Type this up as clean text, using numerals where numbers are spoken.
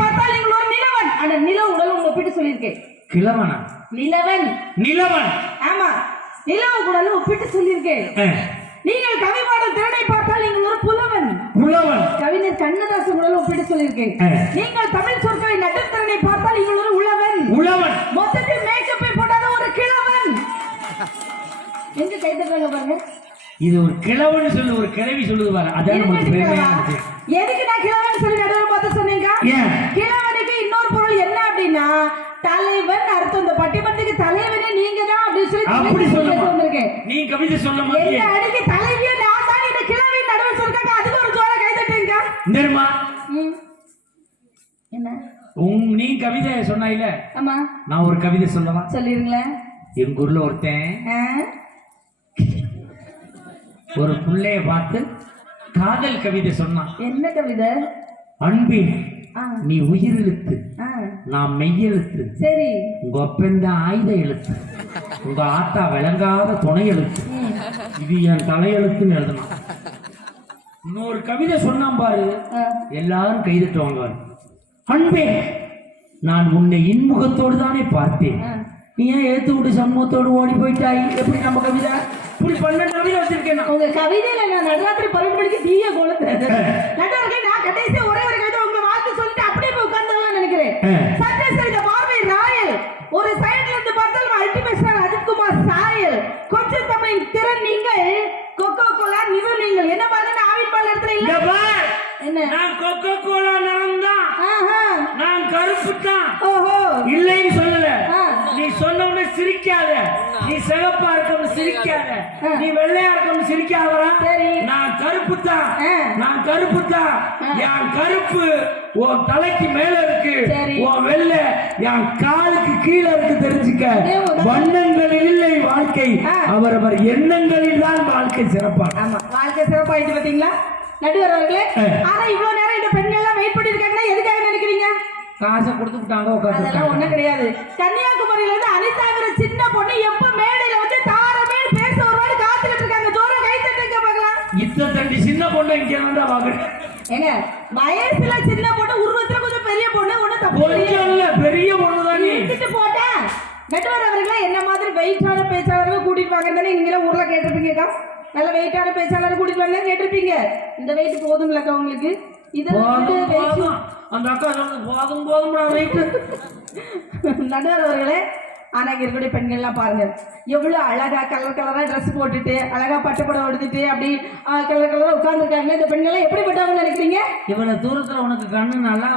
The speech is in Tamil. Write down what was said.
பார்த்தால் நீங்கள் ஒரு நிலவன். அந்த நிலவு உடல் ஒப்பிட்டு சொல்லியிருக்கேன். கிழவனா? நிலவன். நிலவன். ஆமா, நிலவு உடல் ஒப்பிட்டு சொல்லியிருக்கேன். நீங்கள் கவி பாடல் திறனை பார்த்தால் நீங்கள் ஒரு புலவன். புலவன். கவிஞர் கண்ணதாசன் உடல் ஒப்பிட்டு சொல்லியிருக்கேன். நீங்கள் தமிழ் சொற்களை நடுத்திறனை பார்த்தால் நீங்கள் ஒரு உழவன். உழவன். மொத்தத்தில் மேக்கப்பை போட்டாத ஒரு கிழவன். எங்க கை தட்டுறாங்க பாருங்க. இது ஒரு கிழவன் சொல்லு, ஒரு கிழவி சொல்லுது பாரு. அதான் நமக்கு பெருமையா இருக்கு. எதுக்கு நான் கிழவன் சொல்லி நடுவுல பார்த்து சொன்னீங்க? கிழவனுக்கு இன்னொரு பொருள் என்ன அப்படின்னா தலைவன் அர்த்தம். இந்த பட்டிமன்றத்துக்கு தலைவனே நீங்க தான் அப்படின்னு சொல்லி அப்படி சொல்லுங்க. நீ கவிதை சொல்ல மாட்டீங்க. என்ன அடிக்கு தலைவியே நான் தான். இந்த கிழவி நடுவுல சொல்றாங்க. அதுக்கு ஒரு ஜோர கை தட்டுங்க. நேர்மா என்ன நீ கவிதை சொன்னாயில? ஆமா, நான் ஒரு கவிதை சொல்லவா? சொல்லிருங்களேன். எங்க ஊர்ல ஒருத்தன் ஒரு பிள்ளைய பார்த்து காதல் கவிதை சொன்னான். என்ன கவிதை? அன்பே நீ உயிர் எழுத்து, நான் மெய்யெழுத்து. சரி, உங்க அப்பந்த ஆயுத எழுத்து, உங்க ஆத்தா விளங்காத துணை எழுத்து, இது என் தலையெழுத்துன்னு எழுதணும். இன்னொரு கவிதை சொன்னான் பாரு, எல்லாரும் கைதட்டுவாங்க. அன்பே நான் உன்னை இன்முகத்தோடு தானே பார்த்தேன், நீ ஏன் எழுத்து விட்டு சமூகத்தோடு ஓடி போயிட்டாய். எப்படி நம்ம கவிதை இப்படி 12 கவிதை வச்சிருக்கேன். உங்க கவிதையில நான் நடுராத்திரி 12 மணிக்கு தீய கொளுத்து நடுவர்கள். நான் கடைசியா ஒரே ஒரு கவிதை உங்க வாழ்த்து சொல்லிட்டு அப்படியே போய் உட்கார்ந்து நினைக்கிறேன். சட்டை செய்த பார்வை ராயல், ஒரு சைடுல இருந்து பார்த்தால் அல்டிமேட் அஜித்குமார் சாயல், கொஞ்சம் தமிழ் திறன் நீங்கள், கொக்கோ கோலா நிறு நீங்கள். என்ன பாருங்க, ஆவின் பால் இடத்துல இல்ல. என்ன நான் கொக்கோ கோலா நிறம்தான், நான் கருப்பு தான். ஓஹோ, இல்லைன்னு சொல்லல. நீ சொன்னவனே சிரிக்காத. நீ சிவப்பா இருக்கணும் சிரிக்காத, நீ வெள்ளையா இருக்கணும் சிரிக்காதரா. நான் கருப்பு தான், நான் கருப்பு தான். என் கருப்பு உன் தலைக்கு மேல இருக்கு, உன் வெள்ளை என் காலுக்கு கீழே இருக்கு. தெரிஞ்சுக்க, வண்ணங்களில் இல்லை வாழ்க்கை, அவரவர் எண்ணங்களில் தான் வாழ்க்கை சிறப்பா. ஆமா, வாழ்க்கை சிறப்பாயிட்டு பாத்தீங்களா நடுவர் அவர்களே. ஆனா இவ்வளவு நேரம் இந்த பெண்கள் எல்லாம் வெயிட் பண்ணிருக்காங்கன்னா எதுக்காக நினைக்கிறீங்க? காசை கொடுத்துட்டாங்க. அதெல்லாம் ஒண்ணும் கிடையாது. கன்னியாகுமரியில இருந்து அனிதாங்கிற சின்ன பொண்ணு எப்ப மேடையில வந்து தாரமே பேச வருவான்னு காத்துக்கிட்டு இருக்காங்க. ஜோர கை தட்டுங்க பார்க்கலாம். இத்த தண்டி சின்ன பொண்ணு இங்க வந்தா வாங்க. ஏங்க வயசுல சின்ன பொண்ணு, உருவத்துல கொஞ்சம் பெரிய பொண்ணு, ஒண்ணு தப்பு இல்ல, பெரிய பொண்ணு தான். எடுத்துட்டு போட்டேன். நடுவர் அவர்களே, என்ன மாதிரி வெயிட்டான பேச்சாளர்கள் கூட்டிட்டு வாங்க தானே நீங்க ஊர்ல கேட்டிருப்பீங்கக்கா. நல்ல வெயிட்டான பேச்சாளர் கூட்டிட்டு வாங்க கேட்டிருப்பீங்க. இந்த வெயிட் போதுங்களா உங்களுக்கு? அந்த அக்கா போதும் போதும் நடுவர் அவர்களே. ஆனா இங்க இருக்கக்கூடிய பெண்கள் எல்லாம் பாருங்க, எவ்வளவு அழகா கலர் கலரா ட்ரெஸ் போட்டுட்டு அழகா பட்டுப்படம் எடுத்துட்டு அப்படி கலர் கலரா உட்கார்ந்து இருக்காங்க. இந்த பெண்கள் எல்லாம் எப்படிப்பட்டவங்க நினைக்கிறீங்க? இவ்வளவு தூரத்துல உனக்கு கண்ணு நல்லா